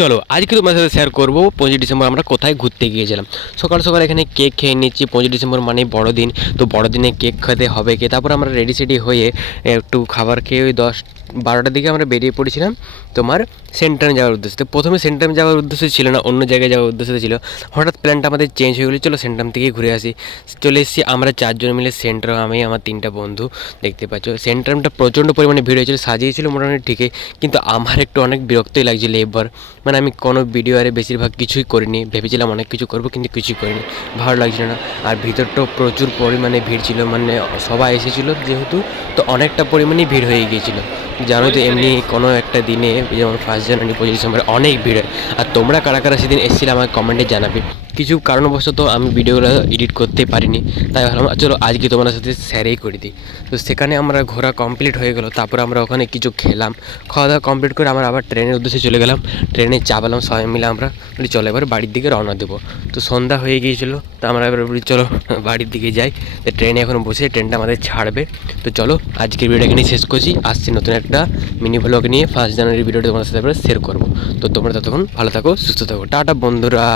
চলো আজকে তোমার সাথে শেয়ার করবো 25 ডিসেম্বর আমরা কোথায় ঘুরতে গিয়েছিলাম। সকাল সকাল এখানে কেক খেয়ে নিচ্ছি, 25 ডিসেম্বর মানে বড়দিন, তো বড়দিনে কেক খেতে হবে কে। তারপর আমরা রেডি সেডি হয়ে একটু খাবার খেয়ে ওই 10-12টার দিকে আমরা বেরিয়ে পড়েছিলাম তোমার সেন্টারে যাওয়ার উদ্দেশ্যে। তো প্রথমে সেন্টারে যাওয়ার উদ্দেশ্য ছিল না, অন্য জায়গায় যাওয়ার উদ্দেশ্য ছিল। হঠাৎ প্ল্যানটা আমাদের চেঞ্জ হয়ে গেলো, চলো সেন্টার থেকে ঘুরে আসি। চলে এসেছি আমরা 4জন মিলে সেন্টার, আমি আমার 3টা বন্ধু। দেখতে পাচ্ছ সেন্টারটা প্রচণ্ড পরিমাণে ভিড় হয়েছিল, সাজিয়েছিল মোটামুটি ঠিকই, কিন্তু আমার একটু অনেক বিরক্তই লাগছিল এবার। মানে আমি কোনো ভিডিও আরে বেশিরভাগ কিছুই করিনি, ভেবেছিলাম অনেক কিছু করবো কিন্তু কিছুই করিনি, ভালো লাগছিল না। আর ভিতরটাও প্রচুর পরিমাণে ভিড় ছিল, মানে সবাই এসেছিলো যেহেতু, তো অনেকটা পরিমাণেই ভিড় হয়ে গিয়েছিলো। জানো তো এমনি কোনো একটা দিনে যেমন 1 জানুয়ারি 25 ডিসেম্বর অনেক ভিড় হয়। আর তোমরা কারা কারা সেদিন এসেছিলে আমাকে কমেন্টে জানাবে। কিছু কারণবশত আমি ভিডিওগুলো এডিট করতে পারিনি, তাই ভাবলাম চলো আজকে তোমাদের সাথে শেয়ারই করে দিই। তো সেখানে আমরা ঘোরা কমপ্লিট হয়ে গেলো, তারপর আমরা ওখানে কিছু খেলাম, খাওয়া দাওয়া কমপ্লিট করে আমরা আবার ট্রেনের উদ্দেশ্যে চলে গেলাম। ট্রেনে চাপালাম সবাই মিলে, আমরা বলি চলো এবার বাড়ির দিকে রওনা দেবো। তো সন্ধ্যা হয়ে গিয়েছিলো, তো আমরা এবার বলি চলো বাড়ির দিকে যাই। তো ট্রেনে এখন বসে, ট্রেনটা আমাদের ছাড়বে। তো চলো আজকের ভিডিওটা এখানেই শেষ করছি, আসছি নতুন একটা মিনি ব্লগ নিয়ে 1 জানুয়ারি ভিডিওটা তোমাদের সাথে শেয়ার করবো। তো তোমরা ততক্ষণ ভালো থাকো, সুস্থ থাকো, টাটা বন্ধুরা।